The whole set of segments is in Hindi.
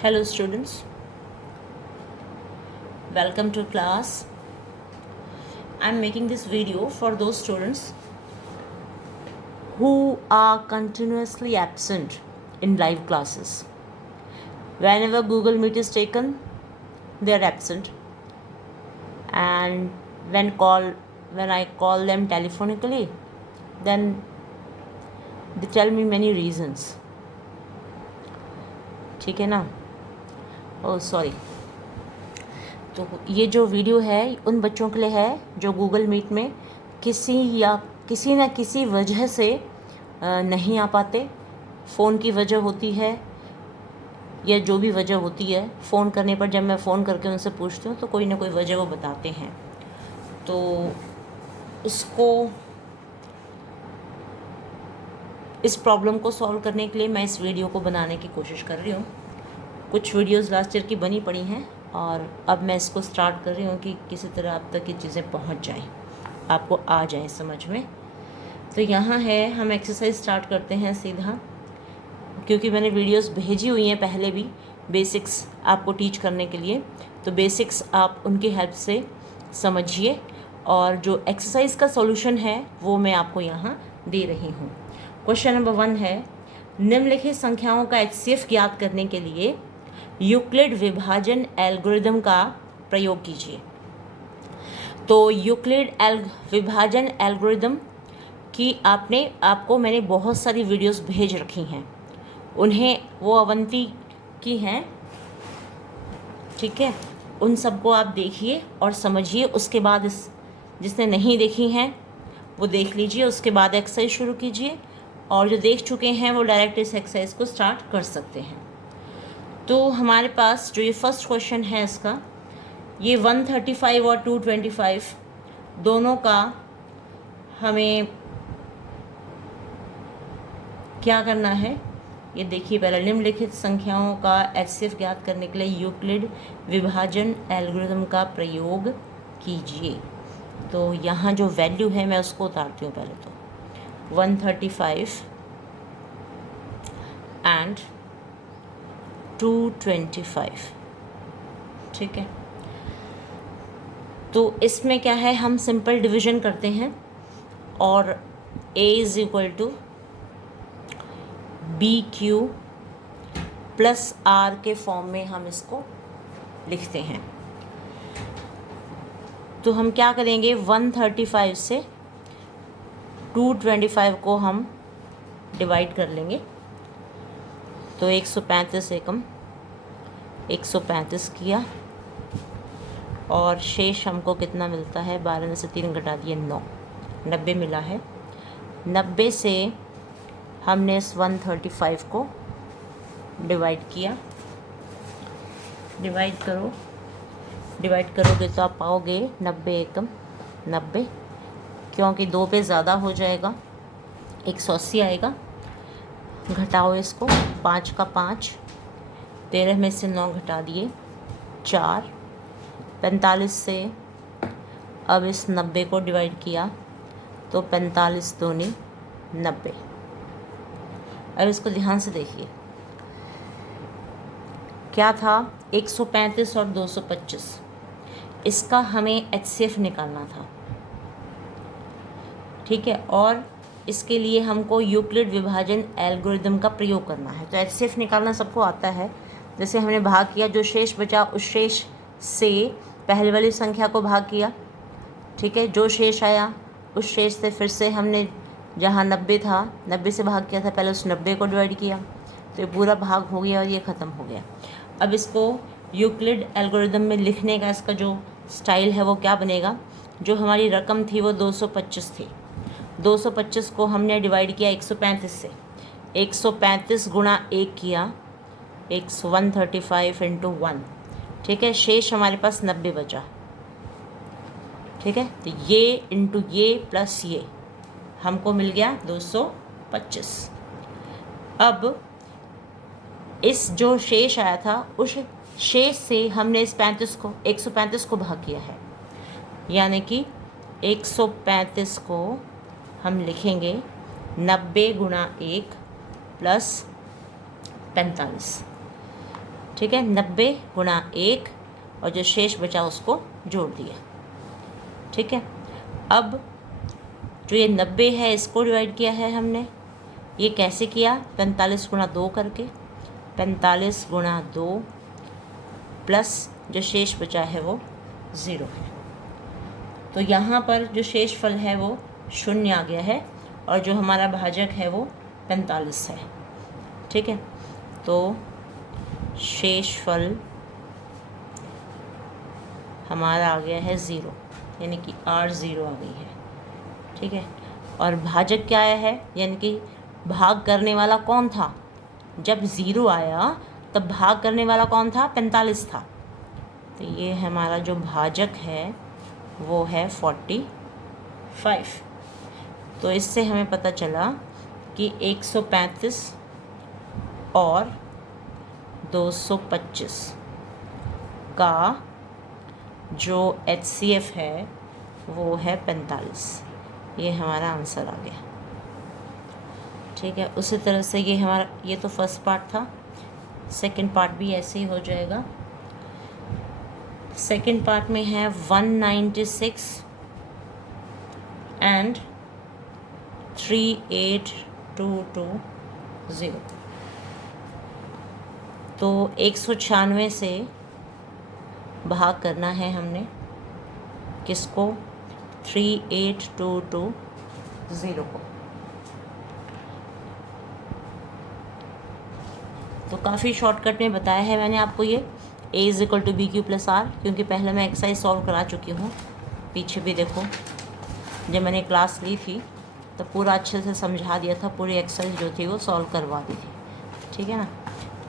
Hello students, welcome to class. I am making this video for those students who are continuously absent in live classes. Whenever Google Meet is taken, they are absent, and when I call them telephonically, then they tell me many reasons. ठीक है ना? Oh sorry. तो ये जो वीडियो है उन बच्चों के लिए है जो गूगल मीट में किसी न किसी वजह से नहीं आ पाते. फ़ोन की वजह होती है या जो भी वजह होती है, फ़ोन करने पर जब मैं फ़ोन करके उनसे पूछती हूँ तो कोई ना कोई वजह वो बताते हैं. तो इस प्रॉब्लम को सॉल्व करने के लिए मैं इस वीडियो को बनाने की कोशिश कर रही हूँ. कुछ वीडियोस लास्ट ईयर की बनी पड़ी हैं और अब मैं इसको स्टार्ट कर रही हूँ कि किसी तरह आप तक ये चीज़ें पहुँच जाएं, आपको आ जाएं समझ में. तो यहाँ है, हम एक्सरसाइज स्टार्ट करते हैं सीधा, क्योंकि मैंने वीडियोस भेजी हुई हैं पहले भी बेसिक्स आपको टीच करने के लिए. तो बेसिक्स आप उनकी हेल्प से समझिए और जो एक्सरसाइज का सॉल्यूशन है वो मैं आपको यहाँ दे रही हूँ. क्वेश्चन नंबर 1 है, निम्नलिखित संख्याओं का HCF ज्ञात करने के लिए यूक्लिड विभाजन एल्गोरिदम का प्रयोग कीजिए. तो यूक्लिड विभाजन एल्गोरिदम की आपको मैंने बहुत सारी वीडियोस भेज रखी हैं. उन्हें वो अवंती की हैं, ठीक है. उन सबको आप देखिए और समझिए. उसके बाद जिसने नहीं देखी हैं वो देख लीजिए. उसके बाद एक्सरसाइज शुरू कीजिए और जो देख चुके हैं वो डायरेक्ट इस एक्सरसाइज को स्टार्ट कर सकते हैं. तो हमारे पास जो ये फर्स्ट क्वेश्चन है इसका, ये 135 और 225 दोनों का हमें क्या करना है ये देखिए. पहले निम्नलिखित संख्याओं का HCF ज्ञात करने के लिए यूक्लिड विभाजन एल्गोरिदम का प्रयोग कीजिए. तो यहाँ जो वैल्यू है मैं उसको उतारती हूँ. पहले तो 135 एंड 225, ठीक है. तो इसमें क्या है, हम सिंपल डिवीजन करते हैं और A is equal to BQ plus R के फॉर्म में हम इसको लिखते हैं. तो हम क्या करेंगे, 135 से 225 को हम डिवाइड कर लेंगे. तो 135 एकम 135 किया और शेष हमको कितना मिलता है, 12 में से 3 घटा दिए 9, 90 मिला है. 90 से हमने इस 135 को डिवाइड किया. डिवाइड करोगे तो आप पाओगे 90 एकम 90, क्योंकि 2 पे ज़्यादा हो जाएगा, 180 आएगा. घटाओ इसको, 5 का 5, 13 में से 9 घटा दिए 4, 45 से अब इस 90 को डिवाइड किया तो 45 दूनी 90. अब इसको ध्यान से देखिए, क्या था, 135 और 225, इसका हमें HCF निकालना था, ठीक है. और इसके लिए हमको यूक्लिड विभाजन एल्गोरिदम का प्रयोग करना है. तो HCF निकालना सबको आता है. जैसे हमने भाग किया, जो शेष बचा उस शेष से पहले वाली संख्या को भाग किया, ठीक है. जो शेष आया उस शेष से फिर से हमने जहाँ 90 था 90 से भाग किया था, पहले उस 90 को डिवाइड किया तो ये पूरा भाग हो गया और ये ख़त्म हो गया. अब इसको यूक्लिड एल्गोरिदम में लिखने का इसका जो स्टाइल है वो क्या बनेगा, जो हमारी रकम थी वो 225 थी. 225 को हमने डिवाइड किया 135 से, 135 गुणा 1 किया, 135 इंटू 1, ठीक है. शेष हमारे पास 90 बचा, ठीक है. तो ये इंटू ये प्लस ये हमको मिल गया 225. अब इस जो शेष आया था उस शेष से हमने इस 135 को भाग किया है, यानी कि 135 को हम लिखेंगे 90 गुणा 1 प्लस 45, ठीक है, 90 गुणा 1 और जो शेष बचा उसको जोड़ दिया। ठीक है, अब जो ये 90 है इसको डिवाइड किया है हमने। ये कैसे किया? 45 गुणा 2 करके, 45 गुणा 2 प्लस जो शेष बचा है वो 0 है। तो यहाँ पर जो शेषफल है वो 0 आ गया है और जो हमारा भाजक है वो 45 है। ठीक है, तो शेषफल हमारा आ गया है 0, यानी कि R0 आ गई है। ठीक है, और भाजक क्या आया है, यानी कि भाग करने वाला कौन था? जब 0 आया तब भाग करने वाला कौन था? 45 था। तो ये हमारा जो भाजक है वो है 45। तो इससे हमें पता चला कि 135 और 225 का जो HCF है वो है 45। ये हमारा आंसर आ गया। ठीक है, उसी तरह से ये तो फर्स्ट पार्ट था। सेकंड पार्ट भी ऐसे ही हो जाएगा। सेकंड पार्ट में है 196 एंड 38220। तो 196 से भाग करना है हमने किसको? 38220 को। तो काफ़ी शॉर्टकट में बताया है मैंने आपको ये a = BQ + R, क्योंकि पहले मैं एक्सरसाइज सॉल्व करा चुकी हूँ। पीछे भी देखो, जब मैंने क्लास ली थी तो पूरा अच्छे से समझा दिया था, पूरी एक्सरसाइज जो थी वो सॉल्व करवा दी थी। ठीक है ना,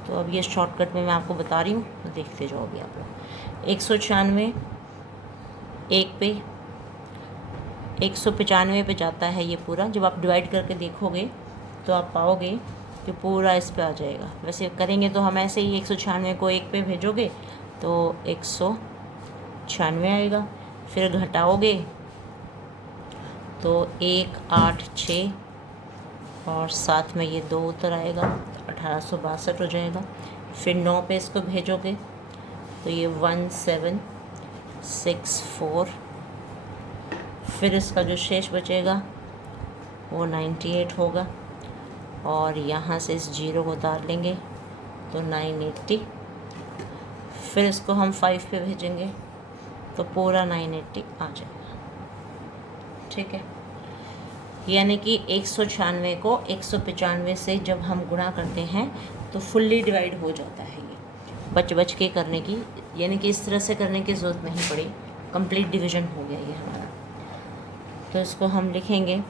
तो अब ये शॉर्टकट में मैं आपको बता रही हूँ, तो देखते जाओगे आप लोग। 196 1 पे 195 पे जाता है ये पूरा। जब आप डिवाइड करके देखोगे तो आप पाओगे कि पूरा इस पे आ जाएगा। वैसे करेंगे तो हम ऐसे ही 196 को 1 पे भेजोगे तो 196 आएगा, फिर घटाओगे तो 1 8 6 और साथ में ये 2 उतर आएगा, 1862 हो जाएगा। फिर 9 पे इसको भेजोगे तो ये 1764, फिर इसका जो शेष बचेगा वो 98 होगा और यहाँ से इस 0 को उतार लेंगे तो 980। फिर इसको हम 5 पे भेजेंगे तो पूरा 980 आ जाएगा। ठीक है, यानी कि 196 को 195 से जब हम गुणा करते हैं तो फुल्ली डिवाइड हो जाता है। ये बच के करने की, यानी कि इस तरह से करने की ज़रूरत नहीं पड़ी, कंप्लीट डिवीज़न हो गया ये हमारा। तो इसको हम लिखेंगे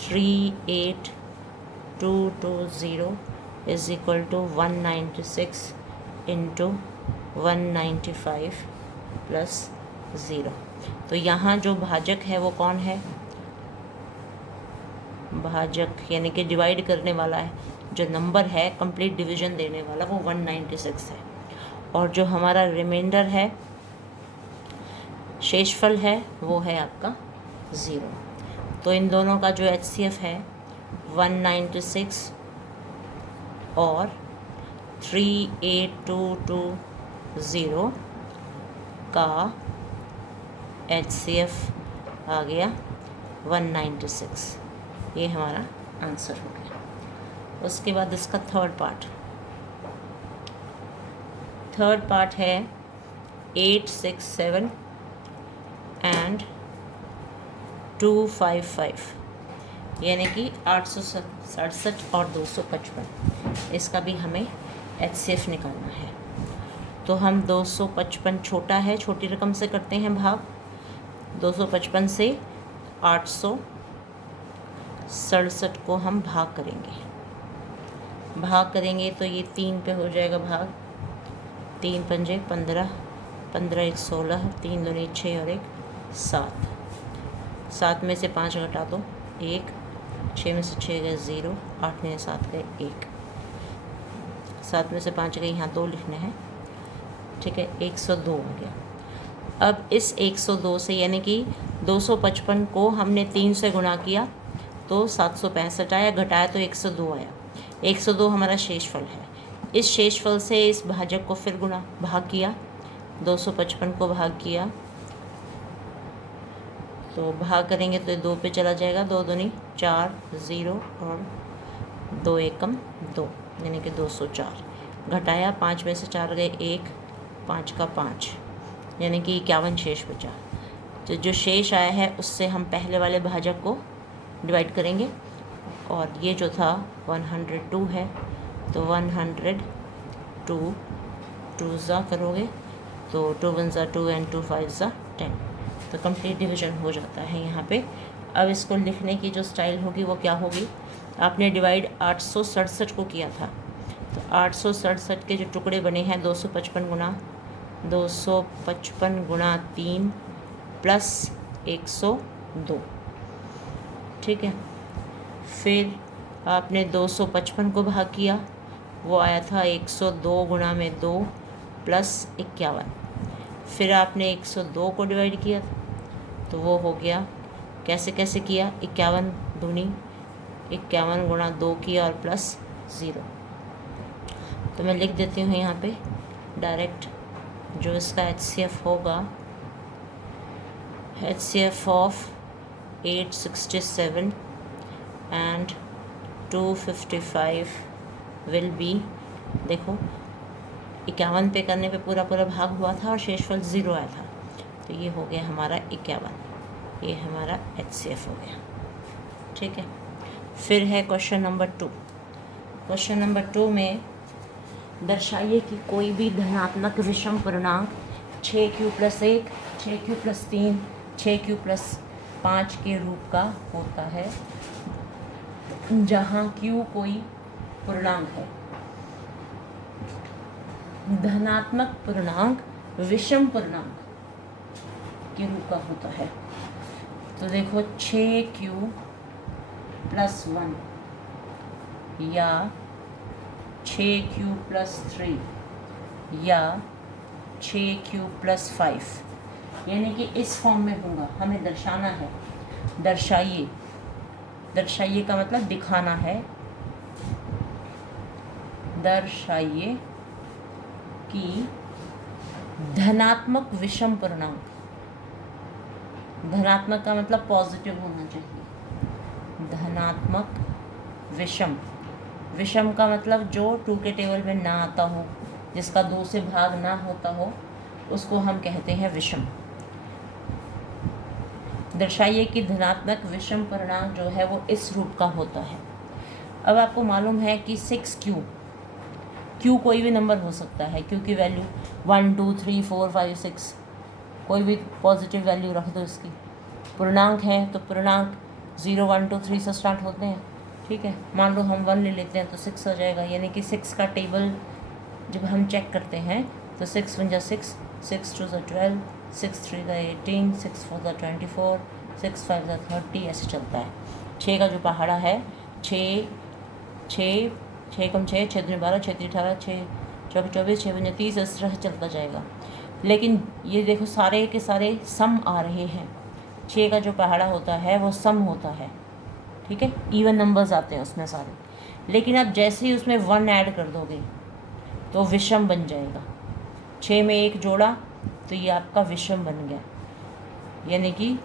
38220 = 196 × 195 + 0। तो यहाँ जो भाजक है वो कौन है? भाजक यानी कि डिवाइड करने वाला है, जो नंबर है कंप्लीट डिवीज़न देने वाला वो 196 है। और जो हमारा रिमाइंडर है, शेषफल है, वो है आपका 0। तो इन दोनों का जो HCF है 196 और 38220 का HCF आ गया 196। ये हमारा आंसर हो गया। उसके बाद इसका थर्ड पार्ट है 867 एंड 255, यानी कि 867 और 255। इसका भी हमें HCF निकालना है। तो हम 255 छोटा है, छोटी रकम से करते हैं भाग। 255 से 867 को हम भाग करेंगे तो ये 3 पे हो जाएगा भाग। 3 पंजे 15, 15 1 16, 3 दूनी 6 और 1 7। 7 में से 5 घटा दो 1, 6 में से 6 गए 0, 8 में 7 गए 1, 7 में से 5 गए, यहाँ 2 लिखने हैं। ठीक है, 102 हो गया। अब इस 102 से, यानी कि 255 को हमने 3 से गुणा किया तो 765 आया, घटाया तो 102 आया। 102 हमारा शेषफल है। इस शेषफल से इस भाजक को फिर भाग किया, 255 को भाग किया, तो भाग करेंगे तो 2 पे चला जाएगा, 2 दूनी 4, 0 और 2 एकम 2, यानी कि 204। घटाया, 5 में से 4 गए 1, 5 का 5, यानी कि 51 शेष बचा। तो जो शेष आया है उससे हम पहले वाले भाजक को डिवाइड करेंगे, और ये जो था 102 है, तो 102 2 ज़ा करोगे तो 2 1 ज़ा 2 एंड 2 5 ज़ा 10, तो कंप्लीट डिवीजन हो जाता है यहाँ पे। अब इसको लिखने की जो स्टाइल होगी वो क्या होगी, आपने डिवाइड 867 को किया था, तो 867 के जो टुकड़े बने हैं 255 गुणा 3 प्लस 102, ठीक है। फिर आपने 255 को भाग किया, वो आया था 102 गुणा में 2 प्लस 51। फिर आपने 102 को डिवाइड किया, तो वो हो गया, कैसे कैसे किया, 51 दूनी 51 गुणा 2 किया और प्लस 0। तो मैं लिख देती हूँ यहाँ पे डायरेक्ट, जो इसका HCF होगा, HCF of 867 and 255 will be, देखो 51 पे करने पे पूरा भाग हुआ था और शेषफल 0 आया था, तो ये हो गया हमारा 51, ये हमारा HCF हो गया, ठीक है। फिर है क्वेश्चन नंबर 2। क्वेश्चन नंबर 2 में दर्शाइए कि कोई भी धनात्मक विषम पूर्णांक 6q + 1, 6q + 3, 6q + 5 के रूप का होता है, जहाँ q कोई पूर्णांक है। धनात्मक पूर्णांक विषम पूर्णांक के रूप का होता है, तो देखो 6q + 1 या 6q + 3 या 6q + 5, यानी कि इस फॉर्म में होगा। हमें दर्शाना है, दर्शाइए, दर्शाइए का मतलब दिखाना है, दर्शाइए कि धनात्मक विषम पूर्णांक, धनात्मक का मतलब पॉजिटिव होना चाहिए, धनात्मक विषम, विषम का मतलब जो 2 के टेबल में ना आता हो, जिसका 2 से भाग ना होता हो, उसको हम कहते हैं विषम। दर्शाइए कि धनात्मक विषम पूर्णांक जो है वो इस रूप का होता है। अब आपको मालूम है कि 6q, q कोई भी नंबर हो सकता है, q की वैल्यू 1 2 3 4 5 6, कोई भी पॉजिटिव वैल्यू रख दो इसकी। पूर्णांक है तो पूर्णांक 0 1 2 3 से स्टार्ट होते हैं, ठीक है। मान लो हम 1 ले लेते हैं तो 6 हो जाएगा, यानी कि 6 का टेबल जब हम चेक करते हैं तो 6 1 = 6, 6 2 = 12, 6 3 = 18, 6 4 = 24, 6 5 = 30, ऐसे चलता है। 6 का जो पहाड़ा है 6 6 6 कम 6 6 दूनी 12, 6 3 18, 6 4 24, 6 5 30, इस तरह चलता जाएगा। लेकिन ये देखो सारे के सारे सम आ रहे हैं, 6 का जो पहाड़ा होता है वो सम होता है, ठीक है, इवन नंबर्स आते हैं उसमें सारे। लेकिन आप जैसे ही उसमें 1 ऐड कर दोगे तो विषम बन जाएगा। 6 में 1 जोड़ा तो ये आपका विषम बन गया, यानी कि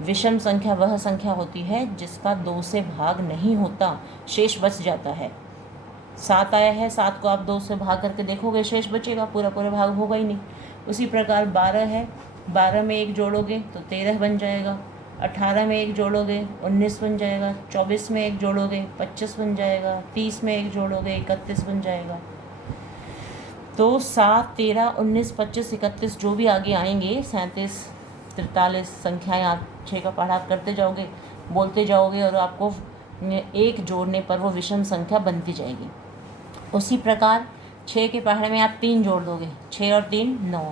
विषम संख्या वह संख्या होती है जिसका 2 से भाग नहीं होता, शेष बच जाता है। 7 आया है, 7 को आप 2 से भाग करके देखोगे शेष बचेगा, पूरा भाग होगा ही नहीं। उसी प्रकार 12 है, 12 में 1 जोड़ोगे तो 13 बन जाएगा, 18 में 1 जोड़ोगे 19 बन जाएगा, 24 में 1 जोड़ोगे 25 बन जाएगा, 30 में 1 जोड़ोगे 31 बन जाएगा। तो 7 13 19 25 31 जो भी आगे आएंगे, 37 43 संख्याएँ आप 6 का पढ़ा करते जाओगे, बोलते जाओगे, और आपको 1 जोड़ने पर वो विषम संख्या बनती जाएगी। उसी प्रकार 6 के पहाड़े में आप 3 जोड़ दोगे, 6 और 3 9,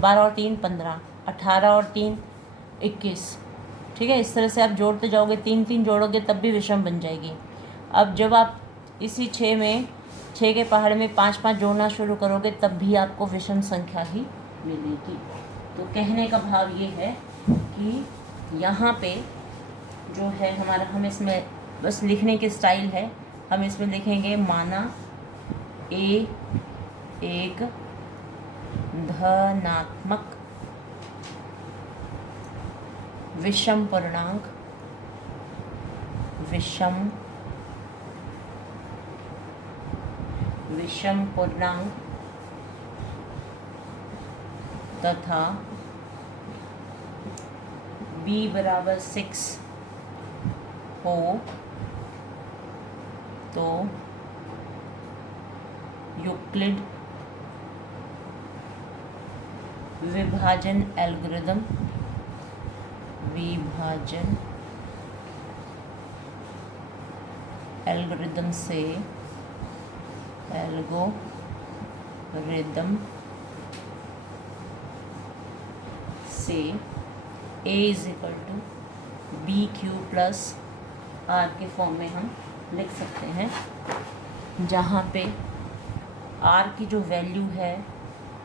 12 और 3 15, 18 और 3 21, ठीक है। इस तरह से आप जोड़ते जाओगे, 3 3 जोड़ोगे तब भी विषम बन जाएगी। अब जब आप इसी 6 में 6 के पहाड़ में 5 5 जोड़ना शुरू करोगे तब भी आपको विषम संख्या ही मिलेगी। तो कहने का भाव ये है कि यहाँ पे जो है हमारा, हम इसमें बस लिखने की स्टाइल है, हम इसमें लिखेंगे माना ए एक धनात्मक विषम पूर्णांक तथा b बराबर 6 हो तो यूक्लिड विभाजन एल्गोरिदम से a is equal to B Q plus R के फॉर्म में हम लिख सकते हैं, जहाँ पे आर की जो वैल्यू है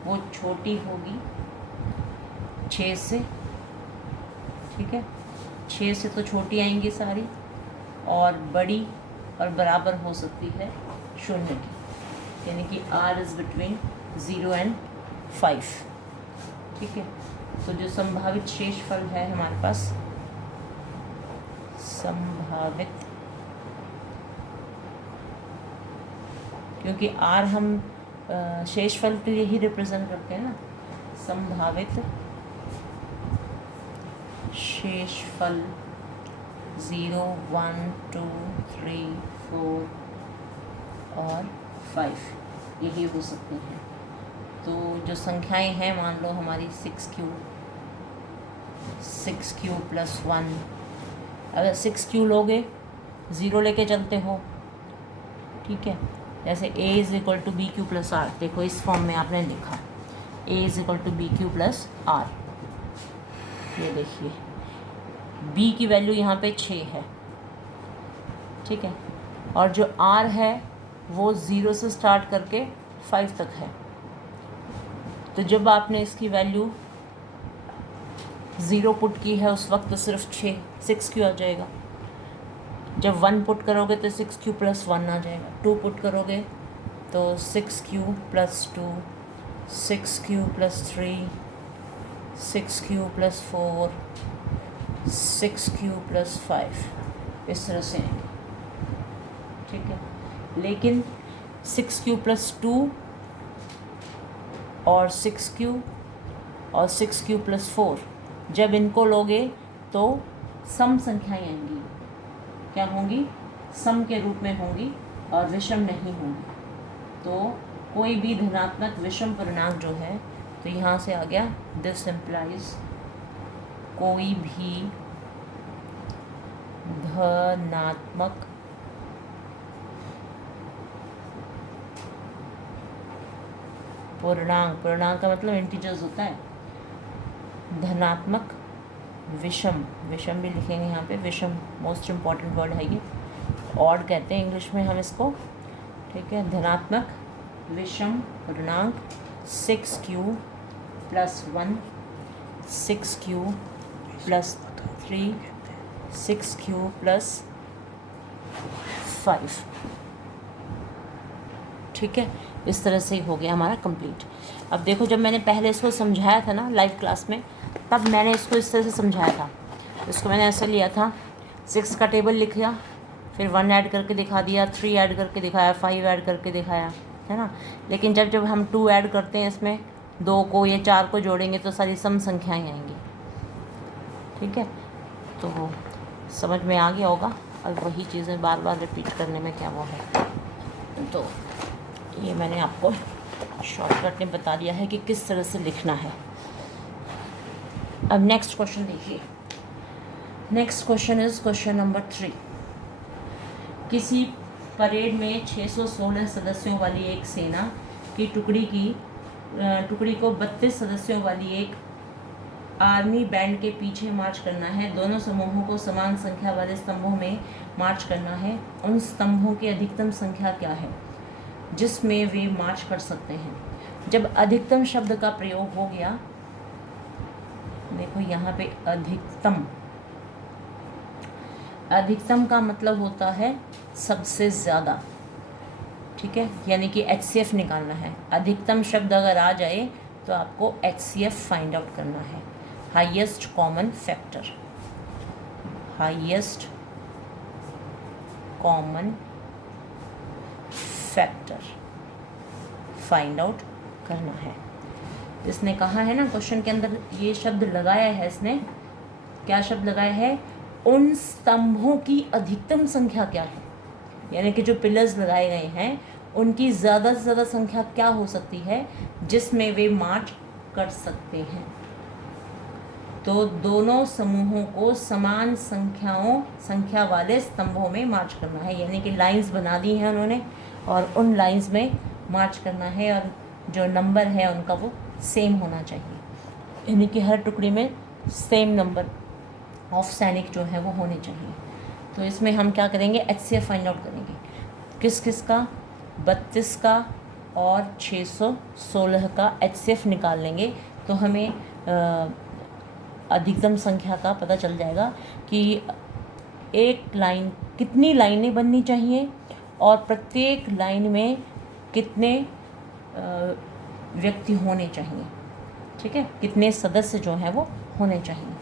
वो छोटी होगी 6 से, ठीक है, 6 से तो छोटी आएंगी सारी, और बड़ी और बराबर हो सकती है 0 की, यानी कि r इज़ बिटवीन 0 एंड 5, ठीक है। तो जो संभावित शेषफल है हमारे पास, संभावित, क्योंकि r हम शेषफल के लिए ही रिप्रेजेंट करते हैं ना, संभावित शेषफल 0, 1, 2, 3, 4 और 5 यही हो सकते हैं। तो जो संख्याएं हैं, मान लो हमारी 6q प्लस 1, अगर 6q लोगे 0 लेके चलते हो, ठीक है, जैसे a is equal to B Q plus R, देखो इस फॉर्म में आपने लिखा a is equal to B Q plus R, ये देखिए b की वैल्यू यहाँ पे 6 है, ठीक है, और जो r है वो 0 से स्टार्ट करके 5 तक है। तो जब आपने इसकी वैल्यू 0 पुट की है उस वक्त तो सिर्फ 6q आ जाएगा। जब 1 पुट करोगे तो 6q प्लस 1 आ जाएगा। 2 पुट करोगे तो 6q plus 2, 6q plus 3, 6q plus 4, 6q plus 5, इस तरह से आएंगे, ठीक है। लेकिन 6q प्लस 2 और 6q और 6q प्लस 4, जब इनको लोगे तो सम संख्याएं आएंगी, क्या होंगी, सम के रूप में होंगी और विषम नहीं होंगी। तो कोई भी धनात्मक विषम पूर्णांक जो है, तो यहाँ से आ गया दिस इम्प्लाइज कोई भी धनात्मक पूर्णांक का मतलब इंटीजर्स होता है, धनात्मक विषम भी लिखेंगे यहाँ पे, विषम मोस्ट इम्पॉर्टेंट वर्ड है ये, ऑड कहते हैं इंग्लिश में हम इसको, ठीक है। धनात्मक विषम पूर्णांक 6q plus 1, 6q plus 3, 6q plus 5, ठीक है। इस तरह से ही हो गया हमारा कंप्लीट। अब देखो, जब मैंने पहले इसको समझाया था ना लाइव क्लास में, तब मैंने इसको इस तरह से समझाया था। इसको मैंने ऐसे लिया था, 6 का टेबल लिख लिया, फिर 1 ऐड करके दिखा दिया, 3 ऐड करके दिखाया, 5 ऐड करके दिखाया, है ना। लेकिन जब हम 2 ऐड करते हैं, इसमें 2 को या 4 को जोड़ेंगे तो सारी सम संख्याएँ आएंगी, ठीक है। तो समझ में आ गया होगा। और वही चीज़ें बार बार रिपीट करने में क्या वो है। तो ये मैंने आपको शॉर्टकट में बता दिया है कि किस तरह से लिखना है। अब नेक्स्ट क्वेश्चन देखिए। Next question is question number 3। किसी परेड में 616 सदस्यों वाली एक सेना की टुकड़ी को 32 सदस्यों वाली एक आर्मी बैंड के पीछे मार्च करना है। दोनों समूहों को समान संख्या वाले स्तंभों में मार्च करना है। उन स्तंभों की अधिकतम संख्या क्या है जिसमें वे मार्च कर सकते हैं? जब अधिकतम शब्द का प्रयोग हो गया, देखो यहाँ पे अधिकतम का मतलब होता है सबसे ज़्यादा, ठीक है, यानी कि HCF निकालना है। अधिकतम शब्द अगर आ जाए तो आपको HCF फाइंड आउट करना है, highest common factor, highest common factor find out करना है। इसने कहा है ना क्वेश्चन के अंदर, ये शब्द लगाया है इसने, क्या शब्द लगाया है, उन स्तंभों की अधिकतम संख्या क्या है, यानी कि जो पिलर्स लगाए गए हैं उनकी ज़्यादा से ज़्यादा संख्या क्या हो सकती है जिसमें वे मार्च कर सकते हैं। तो दोनों समूहों को समान संख्या वाले स्तंभों में मार्च करना है, यानी कि लाइंस बना दी हैं उन्होंने और उन लाइंस में मार्च करना है और जो नंबर है उनका वो सेम होना चाहिए, यानी कि हर टुकड़ी में सेम नंबर ऑफ सैनिक जो है वो होने चाहिए। तो इसमें हम क्या करेंगे, HCF फाइंड आउट करेंगे, किस किस का, 32 का और 616 का HCF निकाल लेंगे तो हमें अधिकतम संख्या का पता चल जाएगा कि एक लाइन कितनी लाइनें बननी चाहिए और प्रत्येक लाइन में कितने व्यक्ति होने चाहिए, ठीक है, कितने सदस्य जो हैं वो होने चाहिए।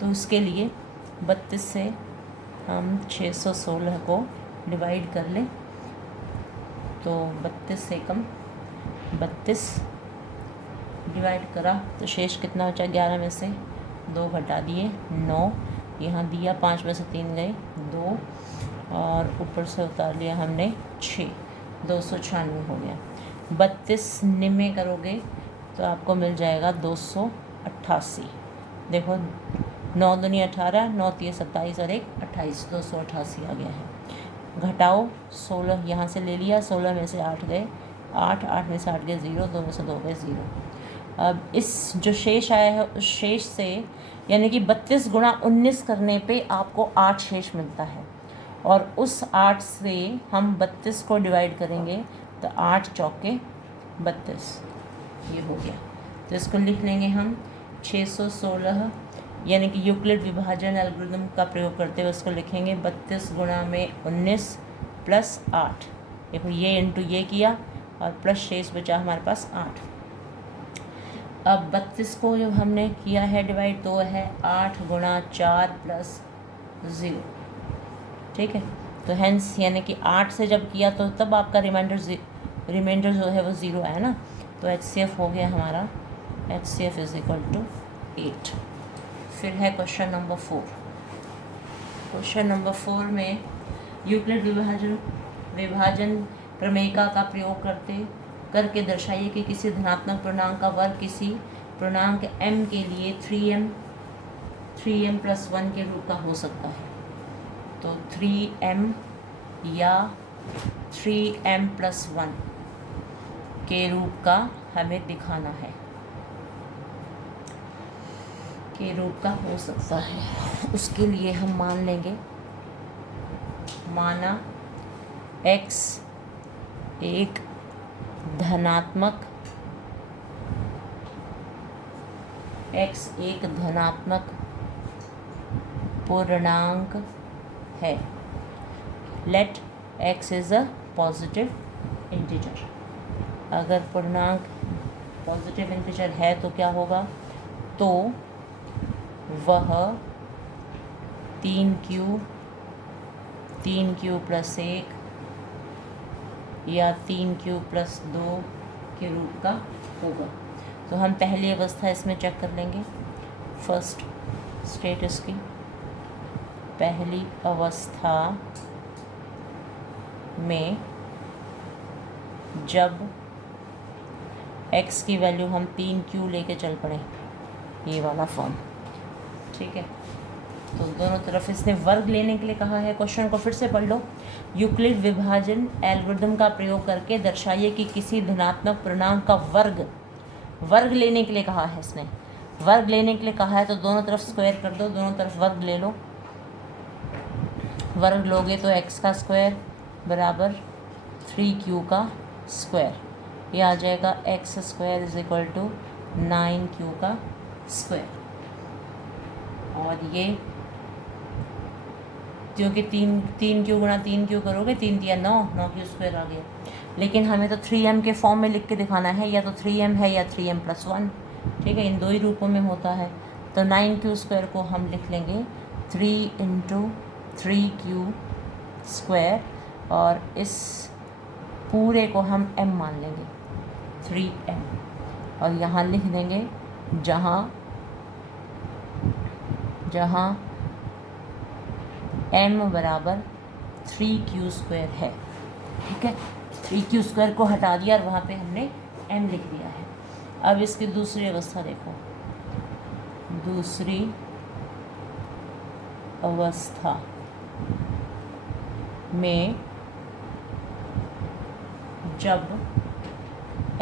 तो उसके लिए 32 से हम 616 को डिवाइड कर लें तो 32 से कम 32 डिवाइड करा तो शेष कितना बचा, 11 में से 2 घटा दिए 9, यहाँ दिया 5 में से 3 गए 2 और ऊपर से उतार लिया हमने 6, 296 हो गया। 32 निम्न करोगे तो आपको मिल जाएगा 288। देखो 9 दूनी 18, 9 3 27 और 1 28, 288 आ गया है। घटाओ 16 यहाँ से ले लिया, 16 में से 8 गए 8, 8 में से 8 गए 0, 2 में से 2 गए 0। अब इस जो शेष आया है उस शेष से, यानी कि 32 गुणा 19 करने पे आपको 8 शेष मिलता है और उस 8 से हम 32 को डिवाइड करेंगे तो 8 चौके 32, ये हो गया। तो इसको लिख लेंगे हम 616, यानी कि यूक्लिड विभाजन एल्गोरिथम का प्रयोग करते हुए उसको लिखेंगे 32 गुणा में 19 प्लस 8। देखो ये इंटू ये किया और प्लस शेष बचा हमारे पास 8। अब 32 को जब हमने किया है डिवाइड तो है 8 गुणा 4 प्लस 0, ठीक है। तो हेंस यानी कि 8 से जब किया तो तब आपका रिमाइंडर जो है वो 0 आया ना, तो HCF हो गया हमारा, HCF इज इक्वल टू 8। फिर है क्वेश्चन नंबर 4। क्वेश्चन नंबर 4 में यूक्लिड विभाजन प्रमेयिका का प्रयोग करके दर्शाइए कि किसी धनात्मक पूर्णांक का वर्ग किसी पूर्णांक m के लिए 3m + 1 के रूप का हो सकता है। तो 3m या 3m + 1 के रूप का हमें दिखाना है, के रूप का हो सकता है। उसके लिए हम मान लेंगे, माना x एक धनात्मक पूर्णांक है। Let x is a positive integer. अगर पूर्णांक पॉजिटिव इंटीजर है तो क्या होगा, तो वह 3q + 1 या 3q + 2 के रूप का होगा। तो हम पहली अवस्था इसमें चेक कर लेंगे, फर्स्ट स्टेट इसकी पहली अवस्था में जब x की वैल्यू हम 3q लेके चल पड़े, ये वाला फॉर्म, ठीक है। तो दोनों तरफ इसने वर्ग लेने के लिए कहा है। क्वेश्चन को फिर से पढ़ लो। यूक्लिड विभाजन एल्गोरिथम का प्रयोग करके दर्शाइए कि किसी धनात्मक पूर्णांक का वर्ग लेने के लिए कहा है इसने। वर्ग लेने के लिए कहा है तो दोनों तरफ स्क्वायर कर दो, दोनों तरफ वर्ग ले लो। वर्ग लोगे तो x का स्क्वायर बराबर 3q का स्क्वायर, ये आ जाएगा x² = 9q का स्क्वायर। और ये क्योंकि 3q गुणा 3q करोगे 3 × 9, 9q² आ गया। लेकिन हमें तो 3m के फॉर्म में लिख के दिखाना है, या तो 3m है या 3m+1, ठीक है, इन दो ही रूपों में होता है। तो 9q² को हम लिख लेंगे 3 × 3q², और इस पूरे को हम m मान लेंगे 3m, और यहाँ लिख देंगे जहाँ m बराबर 3q² है, ठीक है। 3q² को हटा दिया और वहाँ पे हमने m लिख दिया है। अब इसकी दूसरी अवस्था देखो, दूसरी अवस्था में जब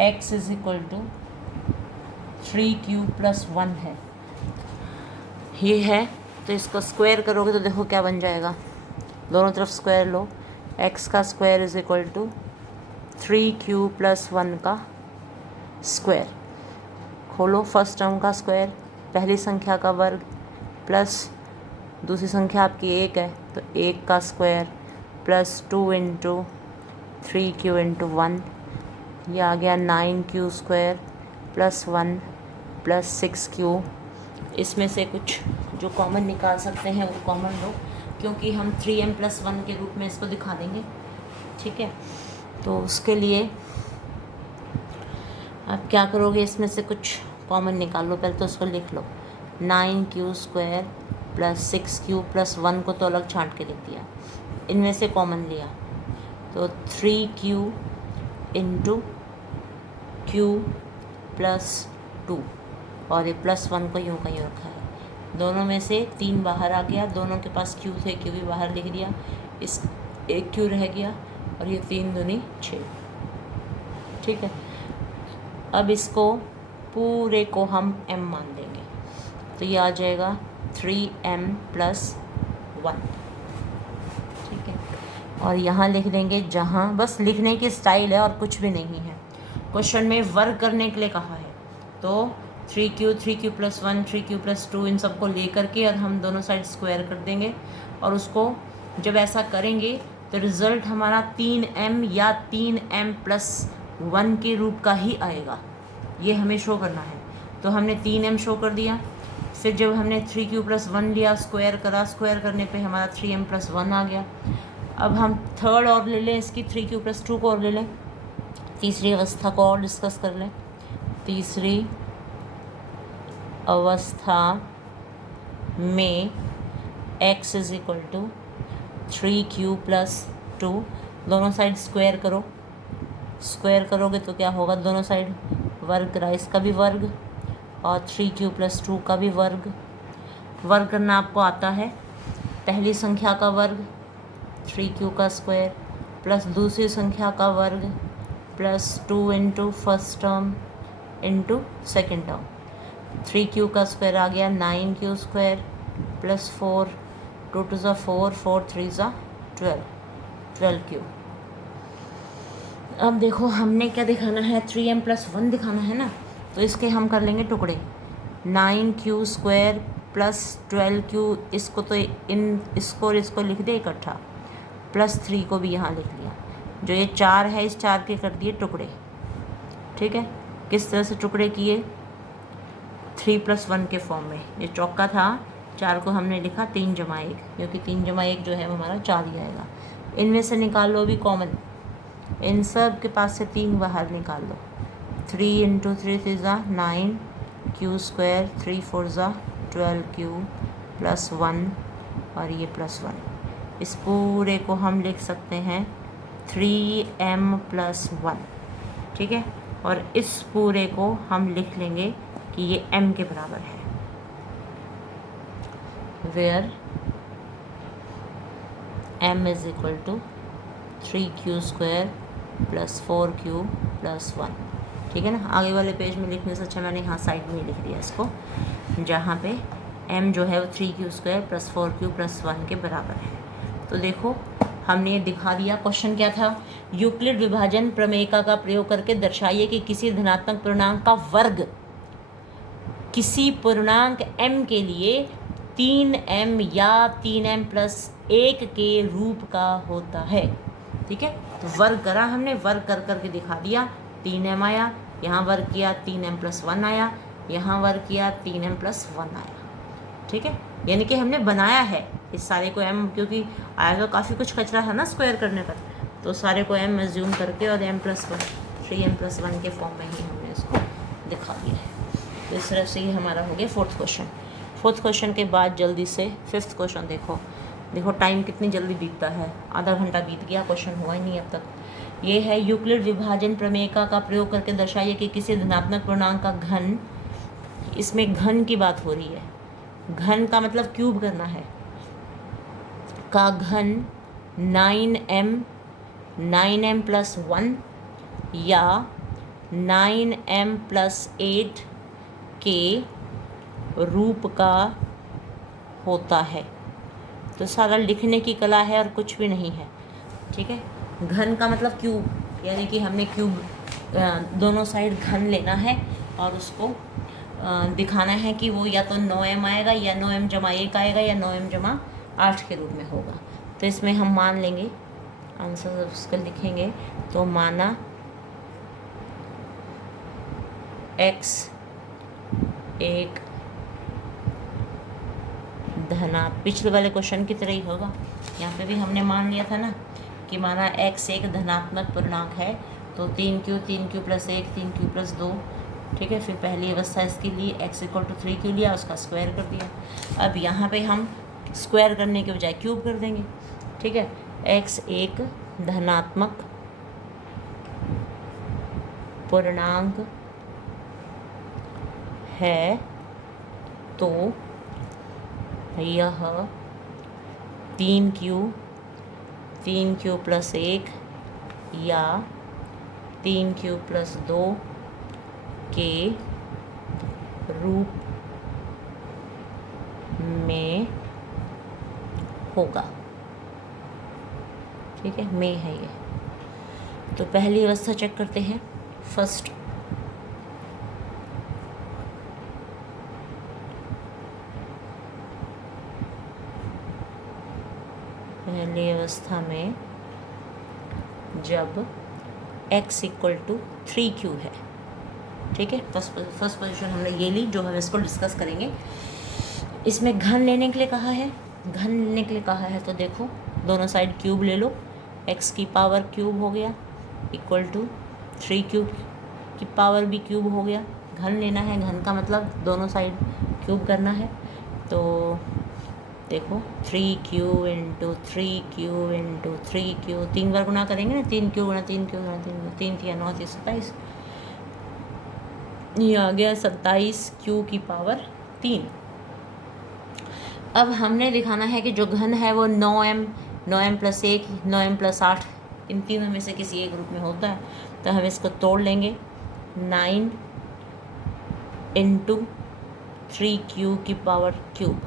x = 3q+1 है, ये है, तो इसको स्क्वायर करोगे तो देखो क्या बन जाएगा, दोनों तरफ स्क्वायर लो, x का स्क्वायर = 3q+1 का स्क्वायर, खोलो फर्स्ट टर्म का स्क्वायर, पहली संख्या का वर्ग प्लस दूसरी संख्या आपकी 1 है तो 1 का स्क्वायर प्लस 2 × 3q × 1, ये आ गया 9q² + 1 + 6q। इसमें से कुछ जो कॉमन निकाल सकते हैं वो कॉमन लो, क्योंकि हम 3m+1 के रूप में इसको दिखा देंगे, ठीक है। तो उसके लिए आप क्या करोगे, इसमें से कुछ कॉमन निकाल लो, पहले तो उसको लिख लो, 9q² + 6q + 1 को तो अलग छांट के लिख दिया, इनमें से कॉमन लिया तो 3q × q + 2, और ये +1 को यूँ का यूँ रखा है, दोनों में से 3 बाहर आ गया, दोनों के पास q थे, q भी बाहर लिख दिया, इस एक q रह गया, और ये 3 दूनी 6, ठीक है। अब इसको पूरे को हम m मान देंगे, तो ये आ जाएगा 3m+1, ठीक है। और यहाँ लिख देंगे जहाँ, बस लिखने की स्टाइल है और कुछ भी नहीं है, क्वेश्चन में वर्ग करने के लिए कहा है, तो 3q, 3q+1, 3q+2 इन सबको लेकर के और हम दोनों साइड स्क्वायर कर देंगे, और उसको जब ऐसा करेंगे तो रिज़ल्ट हमारा 3m या 3m+1 के रूप का ही आएगा, ये हमें शो करना है। तो हमने 3m शो कर दिया, फिर जब हमने 3q+1 लिया, स्क्वायर करा, स्क्वायर करने पे हमारा 3m+1 आ गया। अब हम थर्ड और ले लें इसकी, 3q+2 को और ले लें, तीसरी अवस्था को और डिस्कस कर लें। तीसरी अवस्था में x = 3q+2, दोनों साइड स्क्वायर करो, स्क्वायर करोगे तो क्या होगा, दोनों साइड वर्ग करा, इसका भी वर्ग और 3q+2 का भी वर्ग। वर्ग करना आपको आता है, पहली संख्या का वर्ग 3q का स्क्वायर प्लस दूसरी संख्या का वर्ग plus 2 × first term × second term. 3q का स्क्वायर आ गया 9q² + 4, 2 × 4, 4 × 3 = 12, 12q। अब देखो हमने क्या दिखाना है, 3m+1 दिखाना है ना, तो इसके हम कर लेंगे टुकड़े, 9q² + 12q, इसको तो इसको और इसको लिख दे इकट्ठा, प्लस 3 को भी यहाँ लिख लिया, जो ये 4 है इस 4 के कर दिए टुकड़े, ठीक है। किस तरह से टुकड़े किए, 3+1 के फॉर्म में, ये चौका था, 4 को हमने लिखा 3 × 1, क्योंकि 3 × 1 जो है वो हमारा 4 ही आएगा। इनमें से निकाल लो अभी कॉमन, इन सब के पास से 3 बाहर निकाल लो, 3 × 3 = 9q², 3 × 4 = 12q + 1, और ये +1, इस पूरे को हम लिख सकते हैं 3m+1, ठीक है। और इस पूरे को हम लिख लेंगे कि ये m के बराबर है, वेयर m = 3q² + 4q + 1, ठीक है ना। आगे वाले पेज में लिखने से अच्छा मैंने यहाँ साइड में लिख दिया इसको, जहाँ पे m जो है वो 3q² + 4q + 1 के बराबर है। तो देखो हमने ये दिखा दिया। क्वेश्चन क्या था, यूक्लिड विभाजन प्रमेयिका का प्रयोग करके दर्शाइए कि किसी धनात्मक पूर्णांक का वर्ग किसी पूर्णांक m के लिए 3m या 3m+1 के रूप का होता है। ठीक है। तो वर्क करा हमने, वर्क कर करके दिखा दिया, 3m आया, यहाँ वर्क किया 3m+1 आया, यहाँ वर्क किया 3m+1 आया, ठीक है। यानी कि हमने बनाया है इस सारे को m, क्योंकि आएगा काफ़ी कुछ कचरा है ना स्क्वायर करने पर, तो सारे को m एज्यूम करके और m+1 3m+1 के फॉर्म में ही हमने इसको दिखा दिया है। तो इस तरह से ये हमारा हो गया फोर्थ क्वेश्चन। फोर्थ क्वेश्चन के बाद जल्दी से फिफ्थ क्वेश्चन देखो। देखो टाइम कितनी जल्दी बीतता है, आधा घंटा बीत गया, क्वेश्चन हुआ ही नहीं अब तक। ये है यूक्लिड विभाजन प्रमेय का प्रयोग करके दर्शाइए कि किसी धनात्मक पूर्णांक का घन, इसमें घन की बात हो रही है, घन का मतलब क्यूब करना है, का घन 9m+1 या 9m+8 के रूप का होता है। तो सारा लिखने की कला है और कुछ भी नहीं है, ठीक है। घन का मतलब क्यूब, यानी कि हमने क्यूब दोनों साइड घन लेना है और उसको दिखाना है कि वो या तो 9m आएगा या 9m+1 आएगा या 9m+8 के रूप में होगा। तो इसमें हम मान लेंगे, आंसर उसका लिखेंगे, तो माना x एक पिछले वाले क्वेश्चन की तरह ही होगा। यहाँ पे भी हमने मान लिया था ना कि माना x एक धनात्मक पूर्णांक है, तो 3q 3q + 1 3q + 2, ठीक है। फिर पहली अवस्था इसके लिए x = 3q लिया, उसका स्क्वायर कर दिया। अब यहाँ पे हम स्क्वायर करने के बजाय क्यूब कर देंगे, ठीक है। x एक धनात्मक पूर्णांक है, तो यह 3q + 1 या 3q + 2 के रूप में होगा, ठीक है। में है ये। तो पहली अवस्था चेक करते हैं, फर्स्ट। पहली अवस्था में जब x = 3q है, ठीक है। फर्स्ट पोजीशन हमने ये ली, जो हम इसको डिस्कस करेंगे। इसमें घन लेने के लिए कहा है, घन लेने के लिए कहा है, तो देखो दोनों साइड क्यूब ले लो, x की पावर क्यूब हो गया = 3q की पावर भी क्यूब हो गया। घन लेना है, घन का मतलब दोनों साइड क्यूब करना है। तो देखो 3q × 3q × 3q, 3 बार गुना करेंगे ना, 3q × 3q × 3, 3 × 9 = 27, ये आ गया 27q की पावर 3। अब हमने दिखाना है कि जो घन है वो 9m + 1 9m+8 इन तीनों में से किसी एक रूप में होता है। तो हम इसको तोड़ लेंगे, 9 × 3q की पावर क्यूब,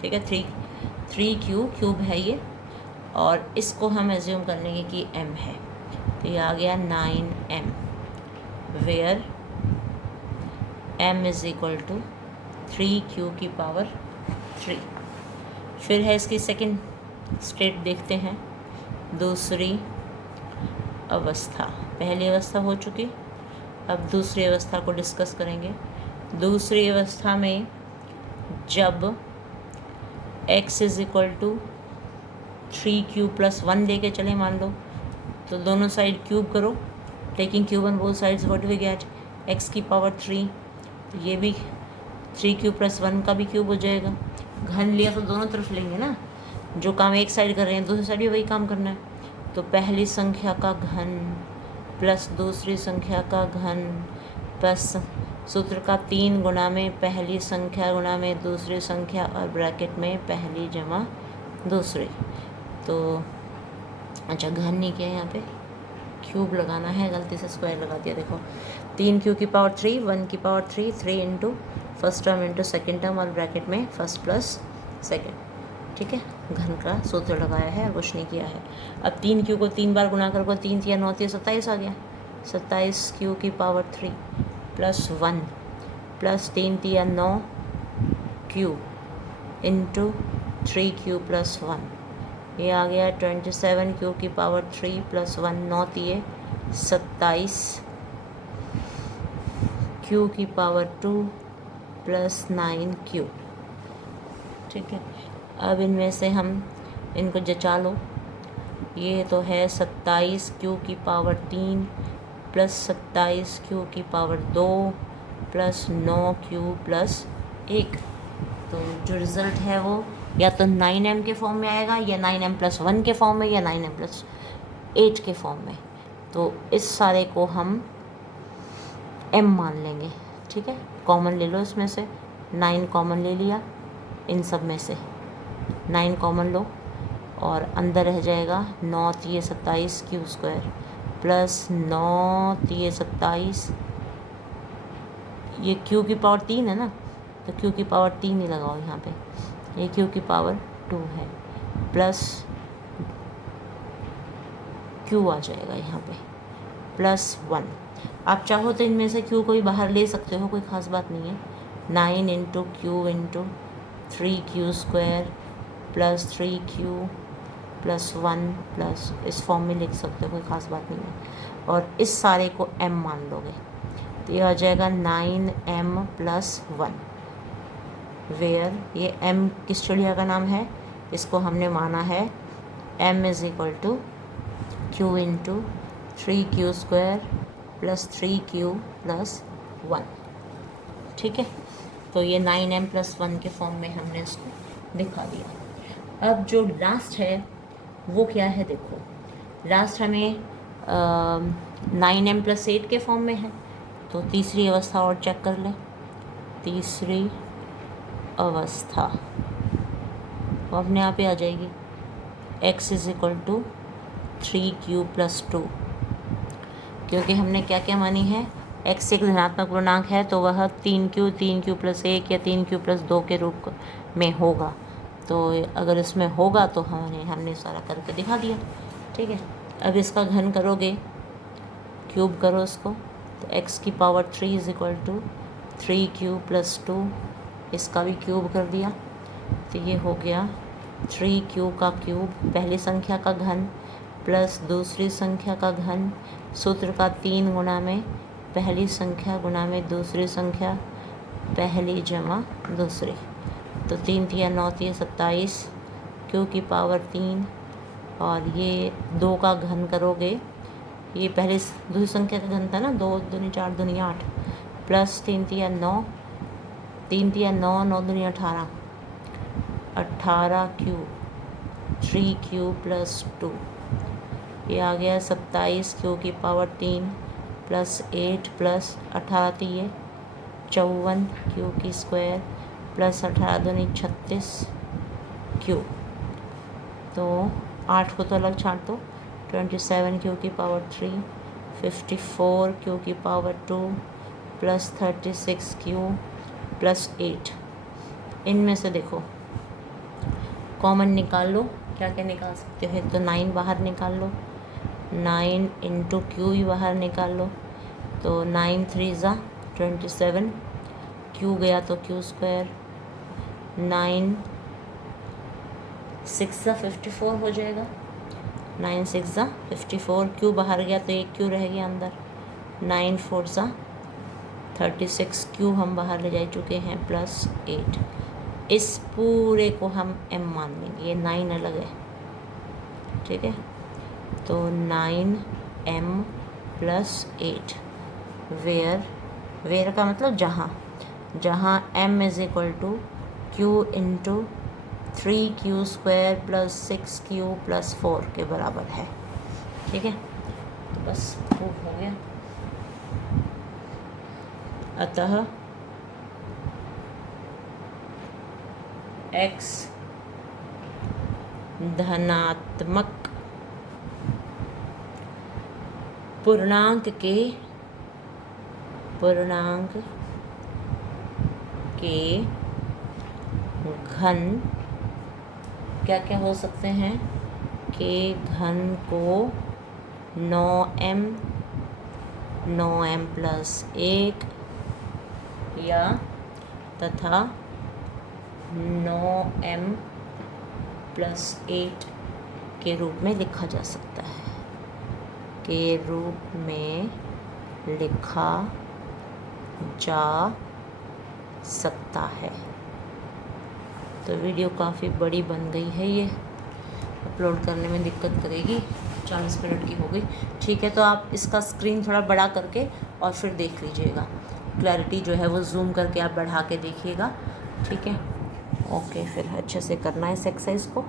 ठीक है। 3q क्यूब है ये, और इसको हम एज्यूम कर लेंगे कि m है। तो ये आ गया 9m, वेयर m = 3q की पावर 3। फिर है इसकी सेकंड स्टेट, देखते हैं दूसरी अवस्था। पहली अवस्था हो चुकी, अब दूसरी अवस्था को डिस्कस करेंगे। दूसरी अवस्था में जब x = 3q + 1 लेके चले मान लो, तो दोनों साइड क्यूब करो, taking cube on both sides, what we get x की पावर 3। तो ये भी 3q + 1 का भी क्यूब हो जाएगा। घन लिया तो दोनों तरफ लेंगे ना, जो काम एक साइड कर रहे हैं दूसरी साइड भी वही काम करना है। तो पहली संख्या का घन प्लस दूसरी संख्या का घन प्लस सूत्र का 3 गुना में पहली संख्या गुना में दूसरी संख्या और ब्रैकेट में पहली जमा दूसरी। तो अच्छा, घन नहीं किया, यहाँ पे क्यूब लगाना है, गलती से स्क्वायर लगा दिया। देखो 3q की पावर 3, 1 की power 3, 3 × first term × second term और ब्रैकेट में फर्स्ट प्लस सेकेंड, ठीक है। घन का सूत्र लगाया है और कुछ नहीं किया है। अब 3q को 3 बार गुना कर को 3 × 9 = 27 आ गया। 27q की पावर 3 + 1 प्लस 3 × 9 q × 3q + 1 ये आ गया 27 क्यू की पावर 3 प्लस 1 9 दिए 27 क्यू की पावर 2 प्लस 9 क्यू। ठीक है, अब इनमें से हम इनको जचा लो। ये तो है 27 क्यू की पावर 3 प्लस 27 क्यू की पावर 2 प्लस 9 क्यू प्लस 1। तो जो रिज़ल्ट है वो या तो 9m के फॉर्म में आएगा, या 9m प्लस 1 के फॉर्म में, या 9m प्लस 8 के फॉर्म में। तो इस सारे को हम m मान लेंगे। ठीक है, कॉमन ले लो इसमें से, 9 कॉमन ले लिया इन सब में से, 9 कॉमन लो और अंदर रह जाएगा 9 3 27 क्यू स्क्वायर प्लस 9 3 27, ये क्यू की पावर 3 है ना, तो क्यू की पावर 3 ही लगाओ यहाँ पे, ये क्यू की पावर 2 है प्लस क्यू आ जाएगा यहाँ पे प्लस 1। आप चाहो तो इनमें से क्यू को भी बाहर ले सकते हो, कोई ख़ास बात नहीं है। 9 into Q into 3 Q square plus 3 Q plus 1 plus, इस फॉर्म में लिख सकते हो, कोई ख़ास बात नहीं है। और इस सारे को m मान लोगे तो ये आ जाएगा 9m प्लस 1, वेयर ये m किस चिड़िया का नाम है, इसको हमने माना है m is equal to Q into 3 Q square plus 3 Q plus 1। ठीक है, तो ये 9m प्लस 1 के फॉर्म में हमने इसको दिखा दिया। अब जो लास्ट है वो क्या है, देखो लास्ट हमें 9m प्लस 8 के फॉर्म में है, तो तीसरी अवस्था और चेक कर लें। तीसरी अवस्था वो अपने आप ही आ जाएगी, x is equal to 3q plus 2, क्योंकि हमने क्या क्या मानी है, x एक धनात्मक पूर्णांक है तो वह 3q प्लस 1 या 3q प्लस 2 के रूप में होगा। तो अगर इसमें होगा तो हमने सारा करके दिखा दिया। ठीक है, अब इसका घन करोगे, क्यूब करो इसको, तो x की power 3 is equal to 3q plus 2, इसका भी क्यूब कर दिया, तो ये हो गया 3q का क्यूब, पहली संख्या का घन प्लस दूसरी संख्या का घन, सूत्र का 3 गुना में पहली संख्या गुना में दूसरी संख्या, पहली जमा दूसरी, तो 3 3 9 3 27 क्यू की पावर 3, और ये 2 का घन करोगे, ये पहले दूसरी संख्या का घन था ना, 2 दूनी 4 दूनी 8 प्लस 3 3 9 3 3 9 9 दूनी 18 18 क्यू 3 क्यू प्लस 2, ये आ गया 27 क्यू की पावर 3 प्लस 8 प्लस 18 3 54 क्यू की स्क्वायर प्लस 18 दूनी 36 क्यू, तो 8 को तो अलग छाट दो, 27 क्यू की पावर 3 54 क्यू की पावर 2 प्लस 36 क्यू प्लस 8। इनमें से देखो कॉमन निकाल लो, क्या क्या निकाल सकते हो, तो 9 बाहर निकाल लो, 9 इंटू क्यू भी बाहर निकाल लो, तो 9 3 ज़ा 27, क्यू गया तो क्यू स्क्वायर, 9 6 ज़ा 54 हो जाएगा, 9 6 ज़ा 54, क्यू बाहर गया तो एक क्यू रह गया अंदर, 9 4 ज़ा 36, क्यू हम बाहर ले जा चुके हैं प्लस 8। इस पूरे को हम m मान लेंगे, ये 9 अलग है। ठीक है, तो 9m प्लस 8, वेयर का मतलब जहाँ m is equal to Q into 3q square plus 6q plus 4 के बराबर है। ठीक है, तो बस प्रूफ हो गया। अतः x धनात्मक पूर्णांक के घन क्या क्या हो सकते हैं, के घन को 9m प्लस 1 या तथा 9m प्लस 8 के रूप में लिखा जा सकता है, के रूप में लिखा जा सकता है। तो वीडियो काफ़ी बड़ी बन गई है, ये अपलोड करने में दिक्कत करेगी। 40 मिनट की हो गई। ठीक है, तो आप इसका स्क्रीन थोड़ा बड़ा करके और फिर देख लीजिएगा। क्लैरिटी जो है वो जूम करके आप बढ़ा के देखिएगा। ठीक है, ओके, फिर अच्छे से करना है इस एक्सरसाइज को।